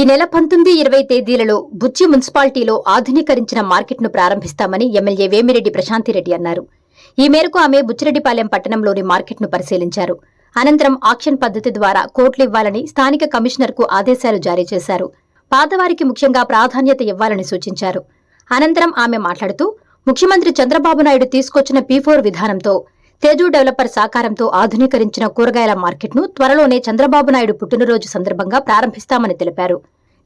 ఈ నెల 19, 20 తేదీలలో బుచ్చి మున్సిపాలిటీలో ఆధునీకరించిన మార్కెట్ను ప్రారంభిస్తామని ఎమ్మెల్యే వేమిరెడ్డి ప్రశాంతిరెడ్డి అన్నారు. ఈ మేరకు ఆమె బుచ్చిరెడ్డిపాలెం పట్టణంలోని మార్కెట్ను పరిశీలించారు. అనంతరం ఆక్షన్ పద్ధతి ద్వారా కోట్లు ఇవ్వాలని స్థానిక కమిషనర్కు ఆదేశాలు జారీ చేశారు. పాతవారికి ముఖ్యంగా ప్రాధాన్యత ఇవ్వాలని సూచించారు. అనంతరం ఆమె మాట్లాడుతూ ముఖ్యమంత్రి చంద్రబాబు నాయుడు తీసుకొచ్చిన P4 విధానంతో తేజు డెవలపర్ సహకారంతో ఆధునీకరించిన కూరగాయల మార్కెట్ను త్వరలోనే చంద్రబాబు నాయుడు పుట్టినరోజు సందర్భంగా ప్రారంభిస్తామని తెలిపారు.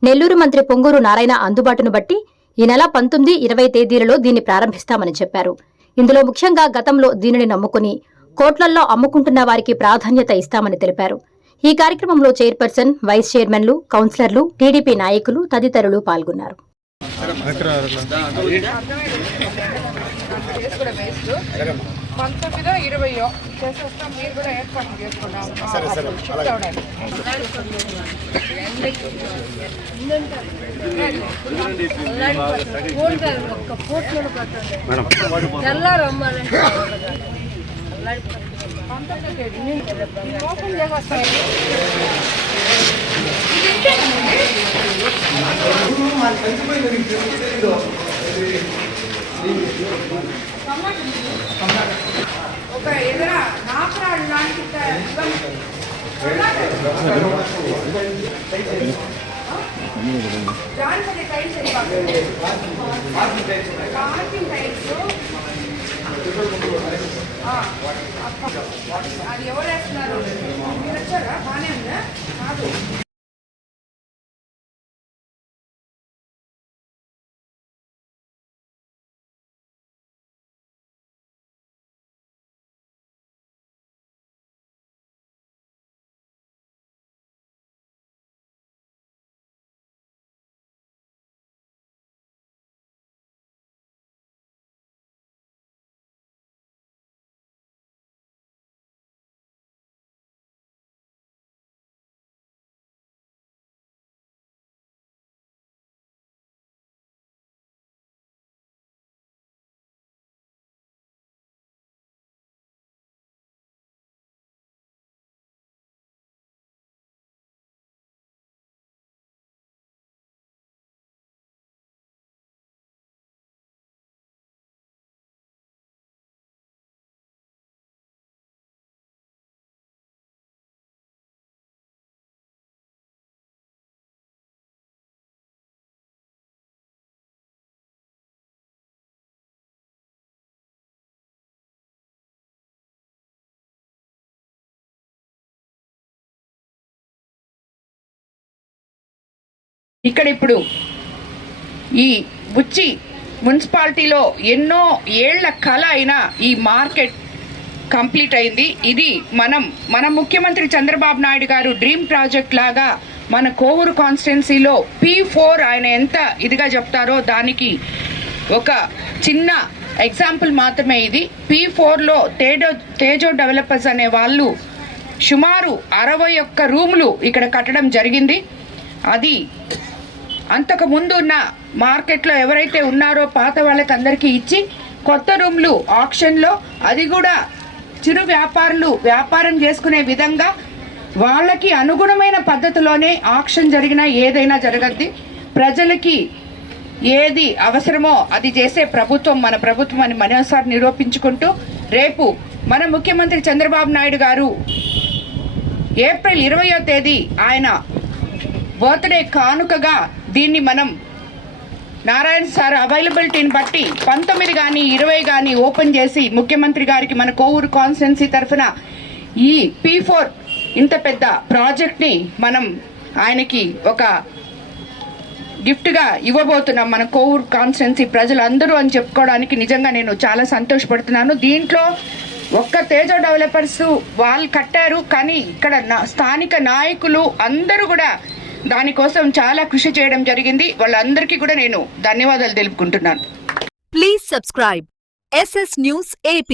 నెల్లూరు మంత్రి పొంగూరు నారాయణ అందుబాటును బట్టి ఈ నెల 19, 20 తేదీలలో దీన్ని ప్రారంభిస్తామని చెప్పారు. ఇందులో ముఖ్యంగా గతంలో దీనిని నమ్ముకుని కోట్లల్లో అమ్ముకుంటున్న వారికి ప్రాధాన్యత ఇస్తామని తెలిపారు. ఈ కార్యక్రమంలో చైర్పర్సన్, వైస్ చైర్మన్లు, కౌన్సిలర్లు, టీడీపీ నాయకులు తదితరులు పాల్గొన్నారు. ఒక ఎదుర నాపరాడు లాంటి జాన్పతి టైల్స్ పార్కింగ్ టైల్స్ అది ఎవరు వేస్తున్నారు? మీరు వచ్చారా? బాగానే ఉందా? కాదు. ఇక్కడ ఇప్పుడు ఈ బుచ్చి మున్సిపాలిటీలో ఎన్నో ఏళ్ల కళ అయిన ఈ మార్కెట్ కంప్లీట్ అయింది. ఇది మన ముఖ్యమంత్రి చంద్రబాబు నాయుడు గారు డ్రీమ్ ప్రాజెక్ట్ లాగా మన కోవూరు కాన్స్టిట్యున్సీలో P4 ఆయన ఎంత ఇదిగా చెప్తారో దానికి ఒక చిన్న ఎగ్జాంపుల్ మాత్రమే ఇది. P4లో తేజో డెవలపర్స్ అనే వాళ్ళు సుమారు 61 రూములు ఇక్కడ కట్టడం జరిగింది. అది అంతకు ముందు ఉన్న మార్కెట్లో ఎవరైతే ఉన్నారో పాత వాళ్ళకి అందరికీ ఇచ్చి కొత్త రూమ్లు ఆక్షన్లో, అది కూడా చిరు వ్యాపారులు వ్యాపారం చేసుకునే విధంగా వాళ్ళకి అనుగుణమైన పద్ధతిలోనే ఆక్షన్ జరిగినా ఏదైనా జరగద్ది. ప్రజలకి ఏది అవసరమో అది చేసే ప్రభుత్వం మన ప్రభుత్వం అని మరోసారి నిరూపించుకుంటూ రేపు మన ముఖ్యమంత్రి చంద్రబాబు నాయుడు గారు ఏప్రిల్ 20వ తేదీ ఆయన బర్త్డే కానుకగా దీన్ని మనం నారాయణ సార్ అవైలబిలిటీని బట్టి 19 కానీ 20 కానీ ఓపెన్ చేసి ముఖ్యమంత్రి గారికి మన కోవూరు కాన్స్టిట్యున్సీ తరఫున ఈ P4 ఇంత పెద్ద ప్రాజెక్ట్ని మనం ఆయనకి ఒక గిఫ్ట్గా ఇవ్వబోతున్నాం మన కోవూరు కాన్స్టిట్యున్సీ ప్రజలందరూ అని చెప్పుకోవడానికి నిజంగా నేను చాలా సంతోషపడుతున్నాను. దీంట్లో ఒక్క తేజో డెవలపర్స్ వాళ్ళు కట్టారు, కానీ ఇక్కడ స్థానిక నాయకులు అందరూ కూడా దానికోసం చాలా కృషి చేయడం జరిగింది. వాళ్ళందరికీ కూడా నేను ధన్యవాదాలు తెలుపుకుంటున్నాను. Please subscribe SS News AP.